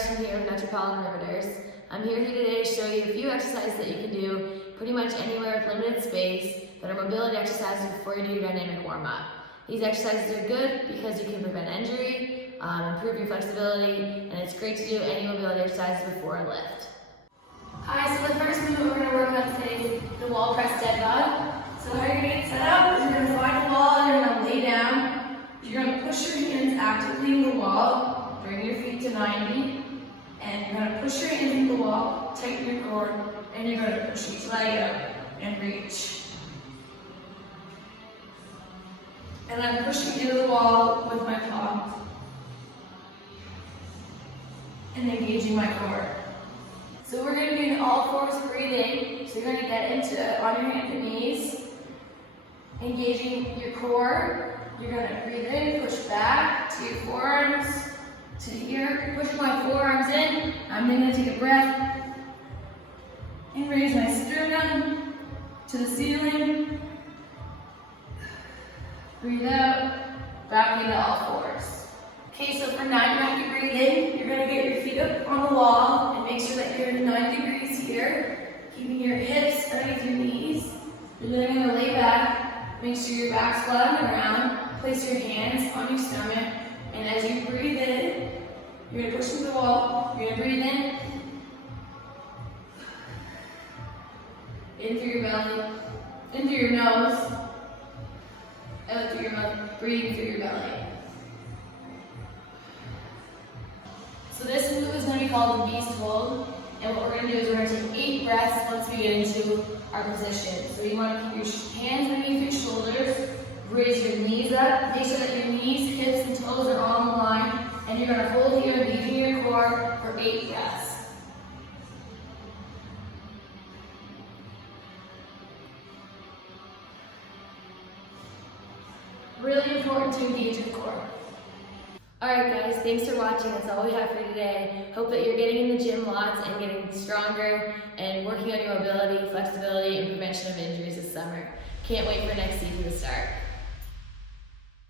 Rushton here with Metropolitan Riveters. I'm here today to show you a few exercises that you can do pretty much anywhere with limited space that are mobility exercises before you do your dynamic warm-up. These exercises are good because you can prevent injury, improve your flexibility, and it's great to do any mobility exercises before a lift. Hi, so the first move we're going to work on today is the wall press dead bug. So how you're going to get set up is you're going to find the wall and you're going to lay down. You're going to push your hands actively in the wall, bring your feet to 90, and you're going to push your hands in the wall, tighten your core, and you're going to push each leg up and reach. And I'm pushing into the wall with my palms and engaging my core. So we're going to be in all fours breathing. So you're going to get into on your hands and knees, engaging your core. You're going to breathe in, push back to your forearms, to here. Push my forearms in. I'm going to take a breath and raise my sternum to the ceiling. Breathe out, back into all fours. Okay, so for 9, after you breathe in, you're going to get your feet up on the wall and make sure that you're in 90 degrees here, keeping your hips underneath your knees. You're then going to lay back, make sure your back's flat on the ground, place your hands on your stomach, and as you breathe in, you're going to push into the wall, you're going to breathe in through your belly, in through your nose, out through your mouth, breathe through your belly. So this move is going to be called the beast hold, and what we're going to do is we're going to take 8 breaths once we get into our position. So you want to keep your hands underneath your shoulders, raise your knees up, make sure that your knees, hips, and toes are all in line, and you're going to hold here, engaging your core for 8 breaths. Really important to engage your core. Alright guys, thanks for watching. That's all we have for today. Hope that you're getting in the gym lots and getting stronger and working on your mobility, flexibility, and prevention of injuries this summer. Can't wait for next season to start.